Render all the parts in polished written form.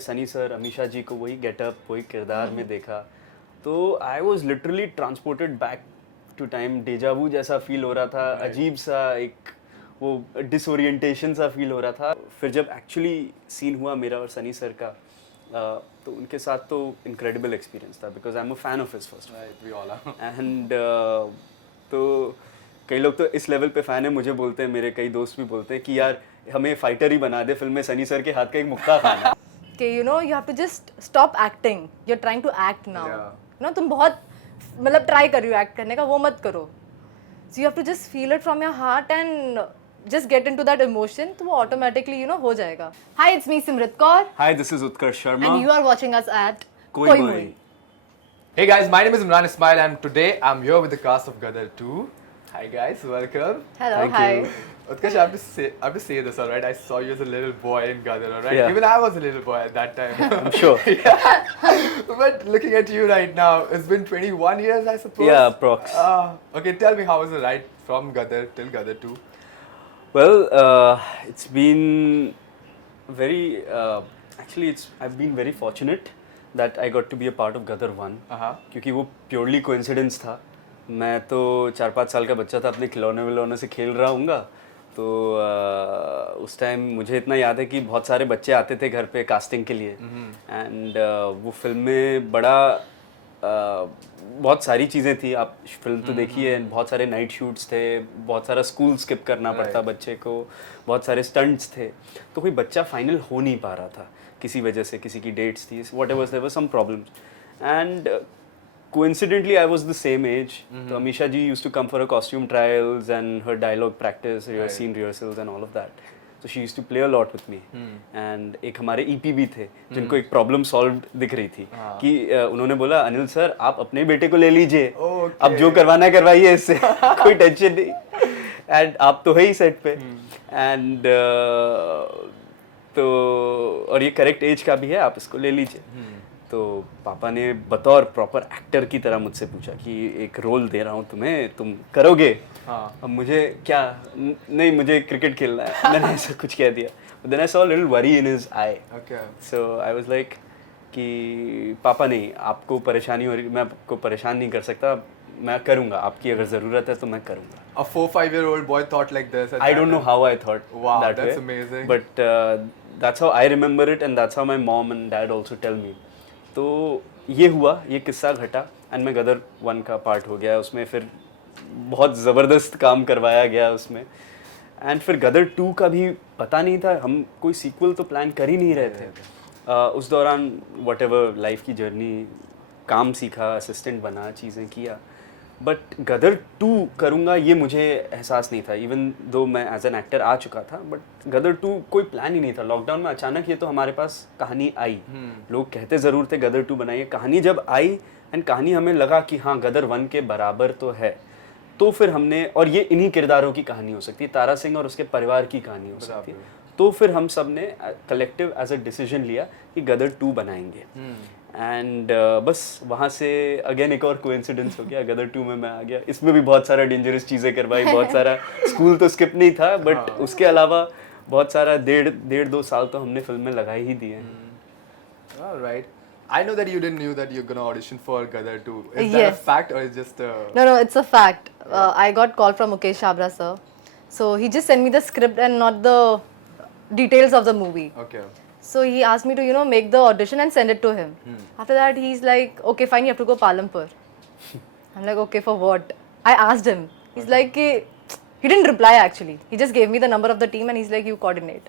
Sunny sir Amisha जी को वही getup वही किरदार में देखा तो I was literally transported back to time, deja vu जैसा फील हो रहा था, अजीब सा एक वो डिसोरिएंटेशन सा फील हो रहा था। फिर जब एक्चुअली सीन हुआ मेरा और सनी सर का तो उनके साथ तो इनक्रेडिबल एक्सपीरियंस था because I am a fan of his first and तो कई लोग तो इस लेवल पे फ़ैन है, मुझे बोलते हैं, मेरे कई दोस्त भी बोलते हैं कि यार हमें फाइटर ही बना दे, फिल्म में सनी सर के हाथ का एक मुक्का खाना। कि you know you have to just stop acting, you are trying to act now, you know तुम बहुत मतलब ट्राई कर रही हो एक्ट करने का, वो मत करो। So you have to just feel it from your heart and just get into that emotion, तो वो automatically you know हो जाएगा। Hi, it's me Simrit Kaur. Hi, this is Utkarsh Sharma. And you are watching us at Koi Moi. Hey guys, my name is Imran Ismail and today I'm here with the cast of Gadar 2. Hi guys, welcome. Hello, Thank hi. you. Utkarsh, I have to say this, alright? I saw you as a little boy in Gadar, alright? Yeah. Even I was a little boy at that time. I'm sure. But looking at you right now, it's been 21 years, I suppose. Yeah, approx. Okay, tell me how was the ride from Gadar till Gadar 2? Well, it's been very actually I've been very fortunate that I got to be a part of Gadar 1 क्योंकि वो purely coincidence था। मैं तो 4-5 साल का बच्चा था, अपने खिलौने विलौने से खेल रहा हूँगा तो उस टाइम मुझे इतना याद है कि बहुत सारे बच्चे आते थे घर पे कास्टिंग के लिए एंड वो फिल्म में बड़ा बहुत सारी चीज़ें थी। आप फिल्म तो देखिए, बहुत सारे नाइट शूट्स थे, बहुत सारा स्कूल स्किप करना पड़ता बच्चे को, बहुत सारे स्टंट्स थे, तो कोई बच्चा फाइनल हो नहीं पा रहा था किसी वजह से, किसी की डेट्स थी, whatever there were some problems and coincidentally I was the same age. So Amisha ji used to come for her costume trials and her dialogue practice, scene rehearsals and all of that. So she used to play a lot with me. And एक हमारे EP भी थे जिनको एक problem solve दिख रही थी कि उन्होंने बोला अनिल सर आप अपने बेटे को ले लीजिए, अब जो करवाना है करवाइए इससे कोई टेंशन नहीं, एंड आप तो है ही सेट पे एंड तो और ये करेक्ट एज का भी है, आप इसको ले लीजिए। तो पापा ने बतौर प्रॉपर एक्टर की तरह मुझसे पूछा कि एक रोल दे रहा हूँ तुम्हें, तुम करोगे? अब मुझे क्या, नहीं मुझे क्रिकेट खेलना है, मैंने ऐसा कुछ कह दिया। Then I saw a little worry in his eye, so I was like कि पापा नहीं, आपको परेशानी हो रही, मैं आपको परेशान नहीं कर सकता, मैं करूँगा, आपकी अगर ज़रूरत है तो मैं करूँगा। A 4-5-year-old boy thought like this. I don't know how I thought that way. That's amazing. But that's how I remember it and that's how my mom and dad also tell me. तो ये हुआ, ये किस्सा घटा and मैं गदर 1 का part हो गया उसमें, फिर बहुत ज़बरदस्त काम करवाया गया उसमें एंड फिर गदर 2 का भी पता नहीं था, हम कोई सीक्वल तो प्लान कर ही नहीं रहे थे। उस दौरान वट एवर लाइफ की जर्नी, काम सीखा, असिस्टेंट बना, चीज़ें किया, बट गदर 2 करूँगा ये मुझे एहसास नहीं था, इवन दो मैं एज एन एक्टर आ चुका था, बट गदर 2 कोई प्लान ही नहीं था। लॉकडाउन में अचानक ये तो हमारे पास कहानी आई, लोग कहते ज़रूर थे गदर 2 बनाइए, कहानी जब आई एंड कहानी हमें लगा कि हाँ गदर 1 के बराबर तो है, तो फिर हमने, और ये इन्हीं किरदारों की कहानी हो सकती है, तारा सिंह और उसके परिवार की कहानी हो सकती है, तो फिर हम सब ने कलेक्टिव एज अ डिसीजन लिया कि गदर 2 बनाएंगे एंड बस वहाँ से अगेन एक और कोइंसिडेंस हो गया, गदर 2 में मैं आ गया। इसमें भी बहुत सारा डेंजरस चीज़ें करवाई, बहुत सारा स्कूल तो स्किप नहीं था, बट उसके अलावा बहुत सारा 1.5-2 साल तो हमने फिल्म में लगा ही दिए। Alright. I know that you didn't knew that you're gonna audition for Gadar 2. Is that a fact or is just a... No, it's a fact. I got call from Mukesh Chabra sir. So he just sent me the script and not the details of the movie. Okay. So he asked me to, you know, make the audition and send it to him. After that, he's like, okay, fine, you have to go Palampur. I'm like, okay, for what? I asked him. He's like, he didn't reply actually. He just gave me the number of the team and he's like, you coordinate.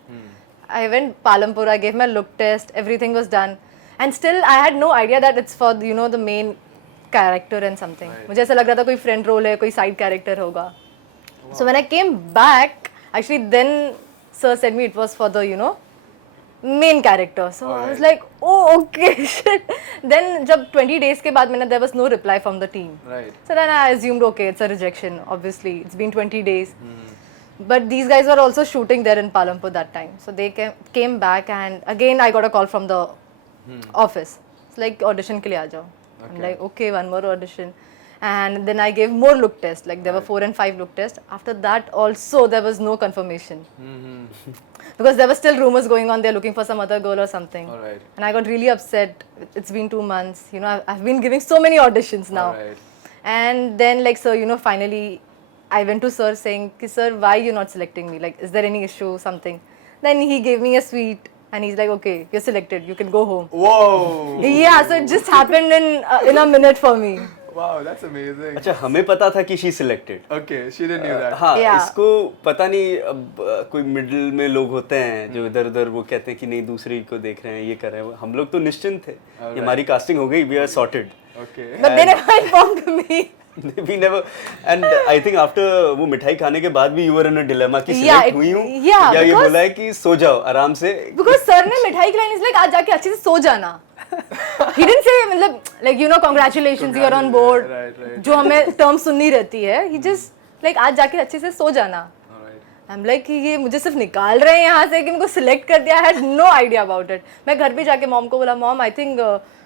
I went Palampur, I gave my look test, everything was done. And still, I had no idea that it's for, you know, the main character and something. मुझे ऐसा लग रहा था कोई friend role है, कोई side character होगा. So when I came back, actually then sir said me it was for the, you know, main character. So I was like, oh okay shit. Then जब 20 days के बाद मैंने, there was no reply from the team. Right. So then I assumed okay, it's a rejection. Obviously, it's been 20 days. But these guys were also shooting there in Palampur that time. So they came back and again I got a call from the office. It's like audition के लिए आ जाओ. I'm like okay, one more audition. And then I gave more look tests, like there were 4 and 5 look tests. After that also there was no confirmation. Because there were still rumors going on, they're looking for some other girl or something. Alright. And I got really upset. It's been 2 months, you know, I've been giving so many auditions now. Alright. And then like, sir, you know, finally I went to sir saying, sir, why you not selecting me? Like, is there any issue, something? Then he gave me a sweet and he's like, okay, you're selected, you can go home. Whoa! Yeah, so it just happened in a minute for me. Wow, that's amazing. अच्छा हमें पता था कि she selected Okay, she didn't knew that. हाँ Yeah. इसको पता नहीं अब कोई मिडिल में लोग होते हैं जो इधर उधर वो कहते हैं कि नहीं दूसरी को देख रहे हैं ये कर रहे हैं हम लोग तो निश्चिंत थे Alright. हमारी कास्टिंग हो गई we are sorted Okay. But they never informed me. we never and I think after वो मिठाई खाने के बाद भी you were in a dilemma कि Yeah, select हुई हूँ yeah, या ये because- बोला है कि सो जाओ आराम से Because sir ने मिठाई खिलाई, is like, आज जाके अच्छे से सो जाना. He didn't say मतलब like, you know, congratulations, you're on board. Right. जो हमें टर्म सुननी रहती है. He just like, आज जाके अच्छे से सो जाना. Alright. I'm like कि ये मुझे सिर्फ निकाल रहे हैं यहाँ से कि इनको सिलेक्ट कर दिया. I had no idea about it. मैं घर पे जाके मॉम को बोला, मॉम आई थिंक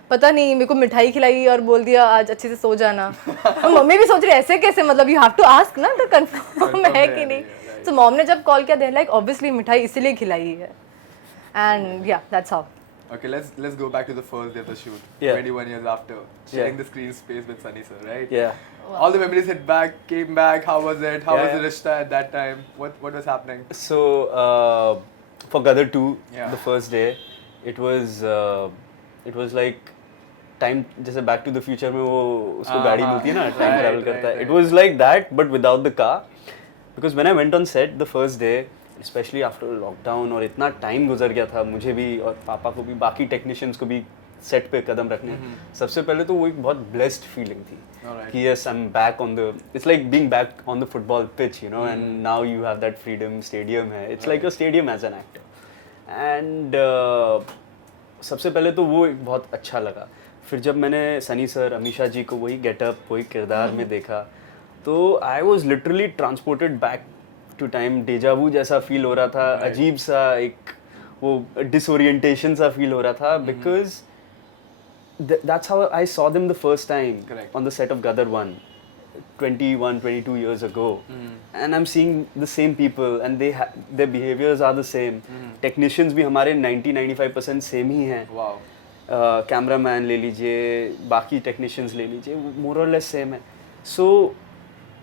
पता नहीं मेरे को मिठाई खिलाई और बोल दिया आज अच्छे से सो जाना. तो मम्मी भी सोच रही ऐसे कैसे, मतलब यू हैव टू आस्क ना तो कंफर्म है कि नहीं. तो मॉम ने जब कॉल किया, दे लाइक ऑब्वियसली मिठाई इसीलिए खिलाई है. एंड या that's how. Okay, let's go back to the first day of the shoot. Yeah. 21 years after, sharing the screen space with Sunny sir, right? yeah All the memories hit back, came back. How was it? How was Yeah. the Rishta at that time? What was happening? so for Gadar 2 Yeah. the first day it was like time जैसे back to the future में वो उसको गाड़ी मिलती है ना time Right, travel करता है right. It was like that but without the car because when I went on set the first day specially after lockdown और इतना टाइम गुजर गया था मुझे भी और पापा को भी बाकी टेक्नीशियंस को भी सेट पे कदम रखने सबसे पहले तो वो एक बहुत ब्लेस्ड फीलिंग थी Alright. कि yes I am back on the it's like being back on the football pitch you know and now you have that freedom stadium है it's like a stadium as an actor and सबसे पहले तो वो एक बहुत अच्छा लगा फिर जब मैंने सनी सर अमीषा जी को वही गेटअप वही किरदार में देखा तो I was literally transported back to time deja vu जैसा फील हो रहा था अजीब सा एक वो डिसोरिएंटेशन सा फील हो रहा था because that's how I saw them the first time. Correct. On the set of Gadar 1 22 years ago and I'm seeing the same people and their behaviors are the same. Technicians भी हमारे 90-95% same ही हैं. Wow. Cameraman ले लीजिए बाकी technicians ले लीजिए मोर और less same है सो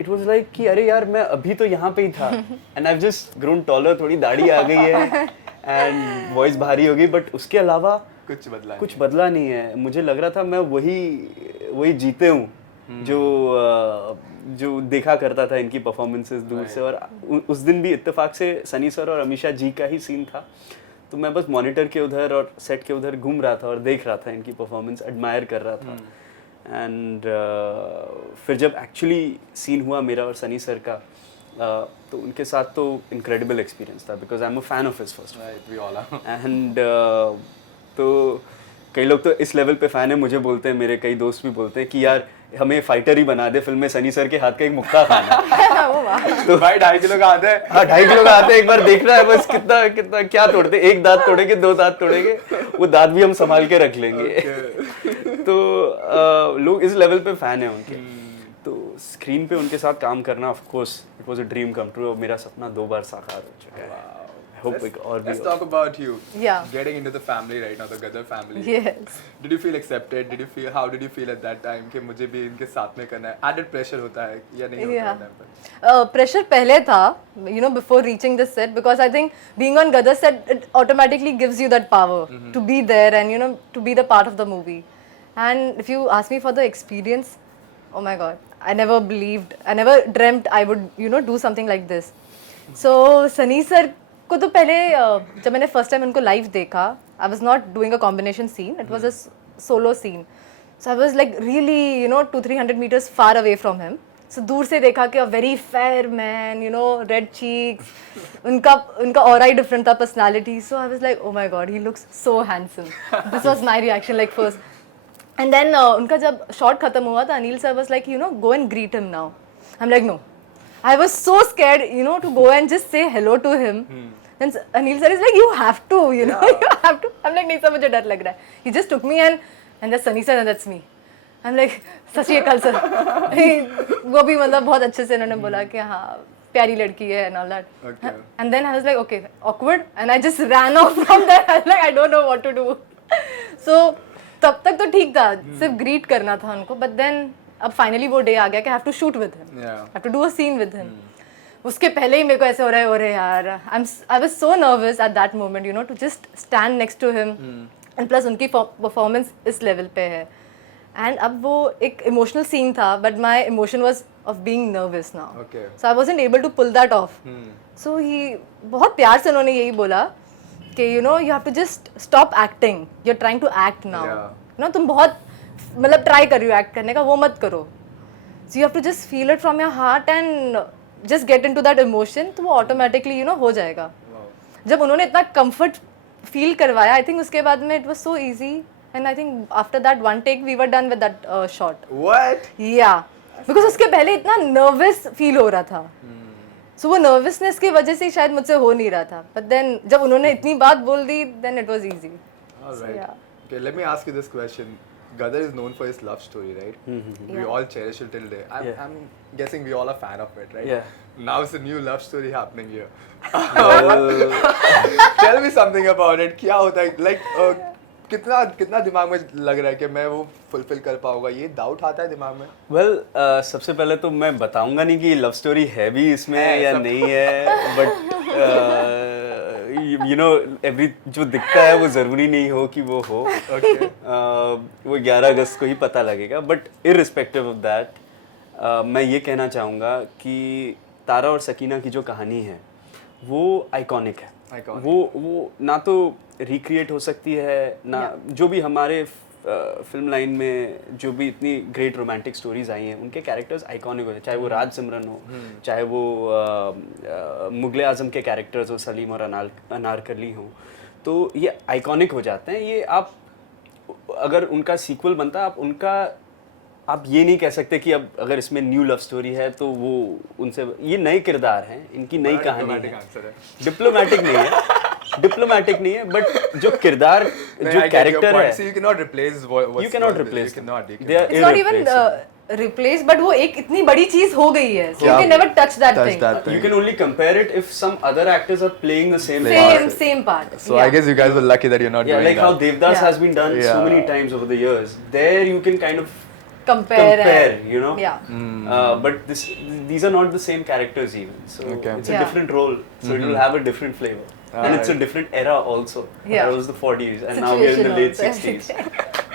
इट वाज लाइक कि अरे यार मैं अभी तो यहाँ पे ही था and I have just grown taller थोड़ी दाढ़ी आ गई है एंड वॉइस भारी हो गई बट उसके अलावा कुछ बदला नहीं है मुझे लग रहा था मैं वही जीते हूँ जो देखा करता था इनकी परफॉर्मेंसेस दूर से और उस दिन भी इत्तेफाक से सनी सर और अमीषा जी का ही सीन था तो मैं बस मॉनिटर के उधर और सेट के उधर घूम रहा था और देख रहा था इनकी परफॉर्मेंस एडमायर कर रहा था एंड फिर जब एक्चुअली सीन हुआ मेरा और सनी सर का तो उनके साथ तो इनक्रेडिबल एक्सपीरियंस था because I am a fan of his first and तो कई लोग तो इस लेवल पे फ़ैन है मुझे बोलते हैं मेरे कई दोस्त भी बोलते हैं कि यार हमें फाइटर ही बना दे फिल्म में सनी सर के हाथ का एक मुक्का खाना तो भाई 2.5 किलो का हाथ है हाँ 2.5 किलो का हाथ है एक बार देखना है बस कितना क्या तोड़ते एक दांत तोड़ेंगे 2 दांत तोड़ेंगे वो दांत भी हम संभाल के रख लेंगे तो लोग इस लेवल पे फ़ैन है उनके तो स्क्रीन पे उनके साथ काम करना of course it was a dream come true और मेरा सपना 2 बार साकार हो चुका है Let's talk about you. Yeah. Getting into the family right now, the Gadar family. Yes. Did you feel accepted? How did you feel at that time कि मुझे भी इनके साथ में करना है? Added pressure होता है या नहीं होता है? Pressure पहले था, you know, before reaching the set because I think being on Gadar set it automatically gives you that power to be there and you know to be the part of the movie. And if you ask me for the experience, oh my God, I never dreamt I would you know do something like this. So Sunny sir को तो पहले जब मैंने first time उनको live देखा I was not doing a combination scene it was a solo scene so I was like really you know 200-300 meters far away from him so दूर से देखा कि a very fair man you know red cheeks उनका aura ही different था personality so I was like oh my God he looks so handsome this was my reaction like first and then उनका जब shot खत्म हुआ था Anil sir was like you know go and greet him now I am like no I was so scared, you know, to go and just say hello to him. Then Anil sir is like, you have to, you know, you have to. I'm like, नहीं sir मुझे डर लग रहा है. He just took me and that's Sunny sir and that's me. I'm like सत श्री अकाल sir वो भी मतलब बहुत अच्छे से इन्होंने बोला कि हाँ प्यारी लड़की है and all that. Okay. And then I was like okay awkward and I just ran off from there. I was like I don't know what to do. So तब तक तो ठीक था सिर्फ greet करना था उनको but then अब finally वो day आ गया कि I have to shoot with him. Yeah. I have to do a scene with him. उसके पहले ही मेरे को ऐसे हो रहा है अरे यार I was so nervous at that moment you know to just stand next to him and plus उनकी performance इस level पे है and अब वो एक emotional scene था but my emotion was of being nervous now Okay. so I wasn't able to pull that off so he बहुत प्यार से उन्होंने यही बोला कि you know you have to just stop acting you're trying to act now Yeah. you know तुम बहुत मतलब try कर रही हो act करने का वो मत करो so you have to just feel it from your heart and just get into that emotion तो वो automatically you know हो जाएगा जब उन्होंने इतना comfort feel करवाया I think उसके बाद में it was so easy and I think after that one take we were done with that shot What? yeah because उसके पहले इतना nervous feel हो रहा था so वो nervousness की वजह से शायद मुझसे हो नहीं रहा था but then जब उन्होंने इतनी बात बोल दी then it was easy All So, right. yeah. Okay, let me ask you this question. Gadar is known for his love story, right? We Yeah. all cherish it till day. Yeah. I'm guessing we all are fan of it, right? Yeah. Now it's a new love story happening here. Well, Tell me something about it. क्या होता है? Like कितना दिमाग में लग रहा है कि मैं वो फुलफिल कर पाऊंगा ये डाउट आता है दिमाग में well, सबसे पहले तो मैं बताऊंगा नहीं कि लव स्टोरी है भी इसमें है, या सब- नहीं है बट यू नो एवरी जो दिखता है वो ज़रूरी नहीं हो कि वो हो Okay. वो 11 अगस्त को ही पता लगेगा बट इररिस्पेक्टिव ऑफ दैट मैं ये कहना चाहूँगा कि तारा और सकीना की जो कहानी है वो आइकॉनिक है Iconic. वो ना तो रिक्रिएट हो सकती है ना जो भी हमारे फिल्म लाइन में जो भी इतनी ग्रेट रोमांटिक स्टोरीज आई हैं उनके कैरेक्टर्स आइकॉनिक होते हैं चाहे वो राज सिमरन हो चाहे वो मुगले आजम के कैरेक्टर्स हो सलीम और अनारकली हो तो ये आइकॉनिक हो जाते हैं ये आप अगर उनका सीक्वल बनता आप ये नहीं कह सकते कि अब अगर इसमें न्यू लव स्टोरी है तो वो उनसे ये नए किरदार हैं इनकी नई बड़ा कहानी diplomatic है answer है। डिप्लोमेटिक नहीं है बट जो किरदार नहीं, जो I get your character point. है So you cannot replace what you cannot replace you cannot. they are it's not even irreplaceable. replaced but वो एक इतनी बड़ी चीज हो गई है so you क्या- can never touch that touch thing that thing. You can only compare it if some other actors are playing the same same part. same part So I guess you guys were lucky that you're not Yeah, doing like how that. Devdas Yeah. has been done so Yeah. many times over the years. There you can kind of compare you know. yeah But these are not the same characters even. So Okay. it's a Yeah. different role. So it will have a different flavor. And it's a Alright. different era also. Yeah. That was the 40s and now we're in the late Situational 60s.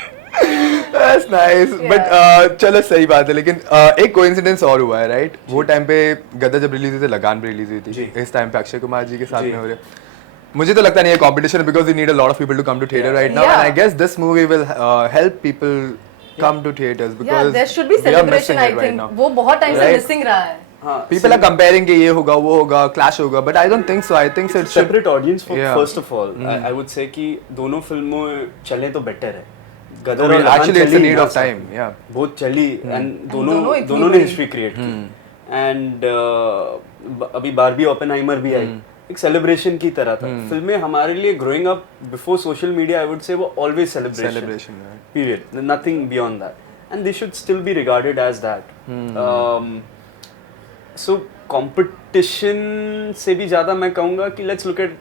That's nice. Yeah. But चलो सही बात है लेकिन एक coincidence और हुआ है right वो टाइम पे गदर जब रिलीज हुई थी लगान भी रिलीज हुई जी। थी इस टाइम पे अक्षय कुमार जी के साथ जी। में हो रहे मुझे तो लगता नहीं है competition because you need a lot of people to come to theatre right now Yeah. And I guess this movie will help people come to theatres yeah because there should be celebration I think वो बहुत time से Right. Missing रहा है हाँ, People are comparing कि ये होगा वो होगा क्लैश होगा but I don't think so I think it should separate audience Yeah. First of all I would से कि दोनों फिल्मों चले तो बेटर है गदर I mean, और लगान actually, it's a चली need ना of time, yeah. बहुत चली एंड दोनों दोनों इतनी दोनों ने बड़ी। हिस्ट्री क्रिएट की एंड अभी बारबी ओपेनहाइमर भी आई एक सेलिब्रेशन की तरह था फिल्में हमारे लिए growing up before social media I would say वो always celebration Celebration, right. period nothing beyond that and they should still be regarded as that so competition से भी ज्यादा मैं कहूँगा कि let's look at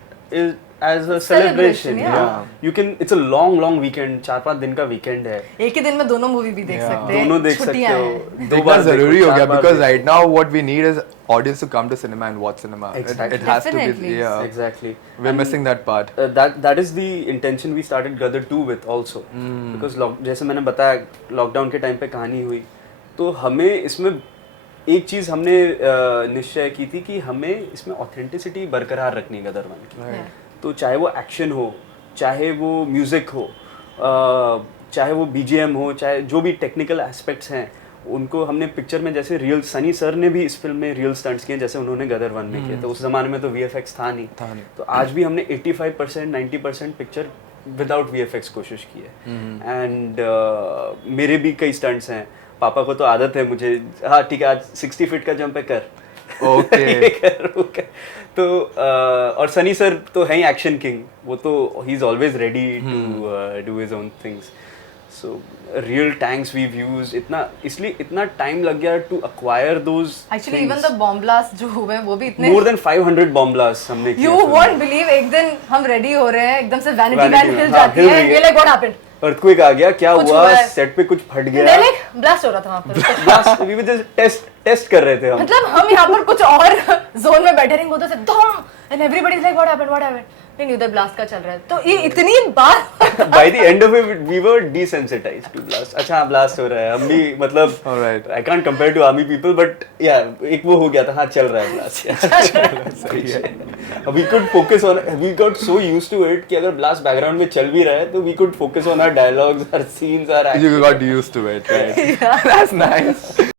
it as a celebration yeah. you can it's a long weekend 4-5 दिन का weekend है एक ही दिन में दोनों मूवी भी देख Yeah. सकते हैं दोनों देख सकते छुट्टियां हो हैं। दो देखना बार जरूरी देखो, हो गया चार बार because देखो। right now what we need is audience to come to cinema and watch cinema. Exactly. It has to Definitely. be. Yeah. Exactly. We're And, missing that part. that is the intention we started Gadar 2 with also because जैसे मैंने बताया lockdown के time पे कहानी हुई तो हमें इसमें एक चीज़ हमने निश्चय की थी कि हमें इसमें ऑथेंटिसिटी बरकरार रखनी गदर वन की Yeah. तो चाहे वो एक्शन हो चाहे वो म्यूज़िक हो चाहे वो बीजीएम हो चाहे जो भी टेक्निकल एस्पेक्ट्स हैं उनको हमने पिक्चर में जैसे रियल सनी सर ने भी इस फिल्म में रियल स्टंट्स किए जैसे उन्होंने गदर वन में किए तो उस ज़माने में तो वीएफएक्स था नहीं तो आज भी हमने 85% 90% पिक्चर विदाउट वीएफएक्स कोशिश की है एंड मेरे भी कई स्टंट्स हैं पापा को तो आदत है मुझे हाँ ठीक है आज 60 फीट का जंप है कर Okay. ये कर, वो कर। तो और सनी सर तो है ही एक्शन किंग वो तो he is always ready to do his own things So real tanks we've used, इतना time लग गया to acquire those Actually, things. even the bomb blast जो हुए हैं वो भी इतने More than 500 bomb blasts हमने किए You film में। won't believe एक दिन हम ready हो रहे हैं एकदम से vanity Vanity van van, हिल हाँ, जाती हिल है रही ये है। like what happened Earthquake आ गया, क्या कुछ हुआ, हुआ है। सेट पे कुछ फट They're गया। like blast हो रहा था वहाँ पर Blast, we were just test कर रहे थे हम। मतलब हम यहाँ पर कुछ और जोन में बैठे रहेंगे उधर से धम and everybody is like what happened नहीं उधर ब्लास्ट का चल रहा है तो ये इतनी बार By the end of it, we were desensitized to blast. अच्छा blast हो रहा है, हम भी मतलब Alright. I can't compare to army people, but yeah, एक वो हो गया था, हाँ चल रहा है blast. सही है We could focus on, we got so used to it कि अगर blast background में चल भी रहा है तो we could focus on our dialogues, our scenes, our acting. You got used to it, right? That's nice.